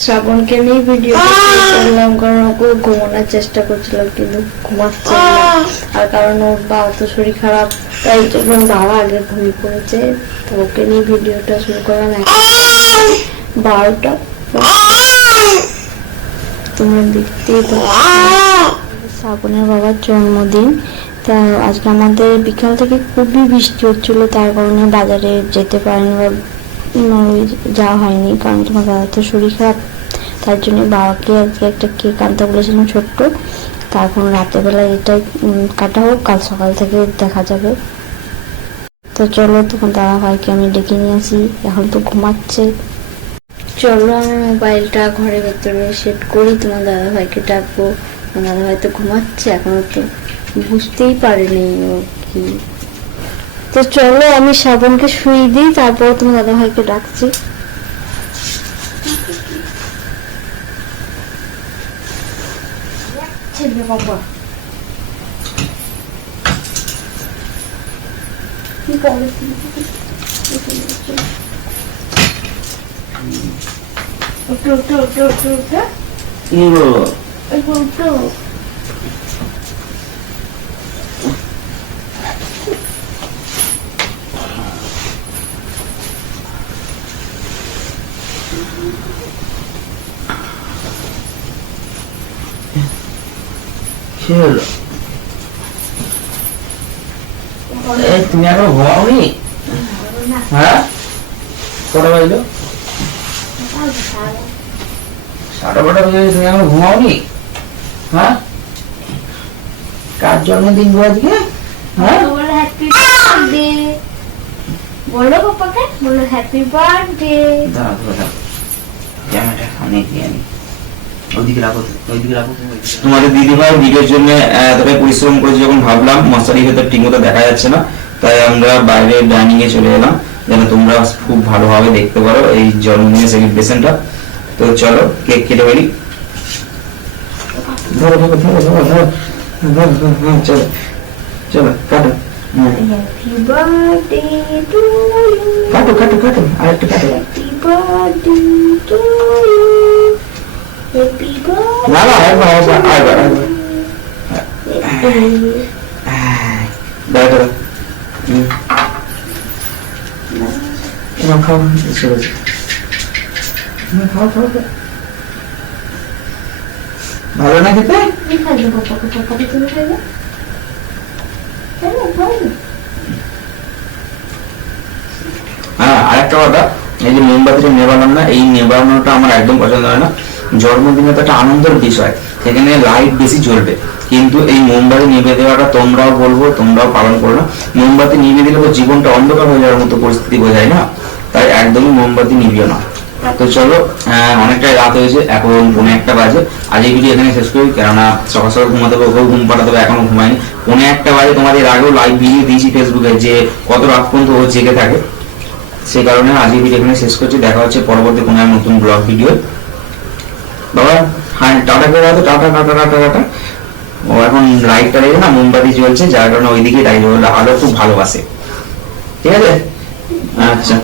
শ্রাবণকে নিয়ে ভিডিও করলাম কারণ ওকে ঘুমানোর চেষ্টা করছিলাম কিন্তু ঘুমাচ্ছে না। আর কারণ ওর বাবা তো শরীর খারাপ তাই জন্য বাবা আগে ঘুমিয়ে পড়েছে তো ওকে নিয়ে ভিডিওটা শুরু করলাম। বারোটা তোমরা দেখতেই পাচ্ছ। শ্রাবণের বাবার জন্মদিন তা আজকে আমাদের বিকাল থেকে খুবই বৃষ্টি হচ্ছিল তার কারণে বাজারে যেতে পারিনি বা ওই যাওয়া হয়নি, কারণ তোমার দাদা তো শরীর খারাপ, তার জন্য বাবাকে আজকে একটা কেক আনতে বলেছিলাম ছোট্ট। তা এখন রাতের বেলা এটাই কাটা হোক, কাল সকাল থেকে দেখা যাবে। তো চলো তখন দাদা ভাইকে আমি ডেকে নিয়ে আসি, এখন তো ঘুমাচ্ছে। চলো আমি মোবাইলটা ঘরের ভেতরে সেট করি, তোমার দাদা ভাইকে ডাকবো। তোমার দাদা ভাই তো ঘুমাচ্ছে, এখনও তো বুঝতেই পারেনি ও কি তো চলো আমি শ্রাবণকে শুই দিই তারপর তোমার দাদা ভাইকে ডাকছি ছেলে বাবা কি করে উঠো উঠো উঠো এই তুমি এখন ঘুমাওনি? হ্যাঁ? কটা বাজলো? সাড়ে কটা বাজে তুমি এখন ঘুমাওনি? হ্যাঁ? কার জন্মদিন গো আজকে? হ্যাঁ? বলো পাপাকে বলো হ্যাপি বার্থডে দাঁড়া দাঁড়া ক্যামেরাটা অনেক নিয়ে আনি। ওইদিকে রাখো ওইদিকে রাখো। তোমাদের দিদিভাই ভিডিওর জন্য এতটাই পরিশ্রম করেছে যখন ভাবলাম মশারির ভেতর ঠিক মতো দেখা যাচ্ছে না তাই আমরা বাইরে ডাইনিং এ চলে এলাম যেন তোমরা খুব ভালোভাবে দেখতে পারো এই জন্মদিনের সেলিব্রেশনটা তো চলো কেক কেটে ফেলি। ধরো ধরো ধরো ধরো হ্যাঁ, চলো চলো কাটো। কাটো কাটো কাটো আরেকটা কাটো happy birthday to you happy না না একবার একবার আরেকবার দাঁড়া দাঁড়া। এবার খাও এসে হুম, খাও খাও খাও। ভালো না খেতে হ্যাঁ আরেকটা কথা এই যে মোমবাতিটা নেবালাম না এই নেবানোটা আমার একদম পছন্দ হয় না জন্মদিনে তো একটা আনন্দের বিষয়। সেখানে লাইট বেশি জ্বলবে। কিন্তু এই মোমবাতি নিভে দেওয়াটা তোমরাও বলব, তোমরাও পালন করো না। মোমবাতি নিভে দিলে জীবনটা অন্ধকার হয়ে যাওয়ার মতো পরিস্থিতি বোঝায় না। তাই একদমই মোমবাতি নিভিও না। তো চলো অনেকটাই রাত হয়েছে, এখন পৌনে একটা বাজে। আজ এই ভিডিও এখানে শেষ করি, কেননা সকাল সকাল ঘুমাতে হবে, ওকেও ঘুম পাঠাতে হবে, এখনও ঘুমায়নি। পৌনে একটা বাজে, তোমাদের আগেও লাইভ ভিডিও দিয়েছি ফেসবুকে যে কত রাত পর্যন্ত ও জেগে থাকে। সেই কারণে আজ এই ভিডিও এখানে শেষ করছি। দেখা হচ্ছে পরবর্তী কোনো নতুন ব্লগ ভিডিও বাবা হ্যাঁ টাটা করে দাও টাটা টাটা টাটা টাটা ও এখন লাইটটা দেখে না, মোমবাতি জ্বলছে, যার কারণে ওইদিকে লাইট আলো খুব ভালোবাসে। ঠিক আছে? আচ্ছা।